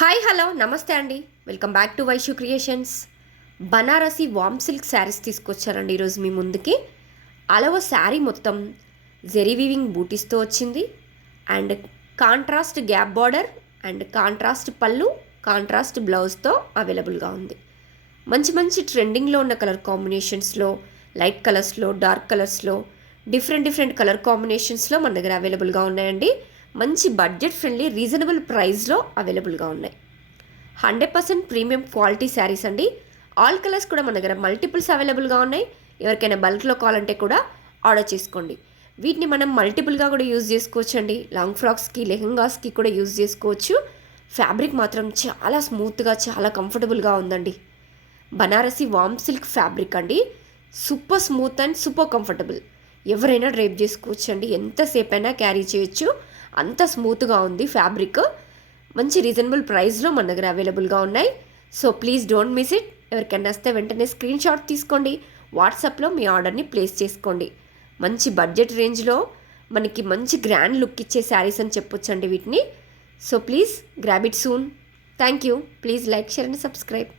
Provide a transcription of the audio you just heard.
Hi hello నమస్తే అండి. Welcome back to Vaishu creations. Banarasi warm silk sarees తీసుకొచ్చారండి ఈరోజు మీ ముందుకి. అలవ శారీ మొత్తం జెరీ వీవింగ్ బూటీస్తో వచ్చింది. And contrast gap border and contrast పళ్ళు, కాంట్రాస్ట్ బ్లౌజ్తో అవైలబుల్గా ఉంది. మంచి మంచి ట్రెండింగ్లో ఉన్న కలర్ కాంబినేషన్స్లో, లైట్ కలర్స్లో, డార్క్ కలర్స్లో, డిఫరెంట్ కలర్ కాంబినేషన్స్లో మన దగ్గర అవైలబుల్గా ఉన్నాయండి. మంచి బడ్జెట్ ఫ్రెండ్లీ రీజనబుల్ ప్రైస్లో అవైలబుల్గా ఉన్నాయి. 100% ప్రీమియం క్వాలిటీ శారీస్ అండి. ఆల్ కలర్స్ కూడా మన దగ్గర మల్టిపుల్స్ అవైలబుల్గా ఉన్నాయి. ఎవరికైనా బల్క్లో కావాలంటే కూడా ఆర్డర్ చేసుకోండి. వీటిని మనం మల్టిపుల్గా కూడా యూజ్ చేసుకోవచ్చు అండి. లాంగ్ ఫ్రాక్స్కి, లెహంగాస్కి కూడా యూజ్ చేసుకోవచ్చు. ఫ్యాబ్రిక్ మాత్రం చాలా స్మూత్గా, చాలా కంఫర్టబుల్గా ఉందండి. బనారసి వామ్ సిల్క్ ఫ్యాబ్రిక్ అండి. Super smooth and super comfortable. ఎవరైనా డ్రైప్ చేసుకోవచ్చు అండి. ఎంతసేపు అయినా క్యారీ చేయొచ్చు, అంత స్మూత్గా ఉంది ఫ్యాబ్రిక్. మంచి రీజనబుల్ ప్రైస్లో మన దగ్గర అవైలబుల్గా ఉన్నాయి. So please don't miss it. ఎవరికైనా వస్తే వెంటనే స్క్రీన్ షాట్ తీసుకోండి, వాట్సాప్లో మీ ఆర్డర్ని ప్లేస్ చేసుకోండి. మంచి బడ్జెట్ రేంజ్లో మనకి మంచి గ్రాండ్ లుక్ ఇచ్చే శారీస్ అని చెప్పొచ్చండి వీటిని. So please grab it soon. Thank you. Please like, share and subscribe.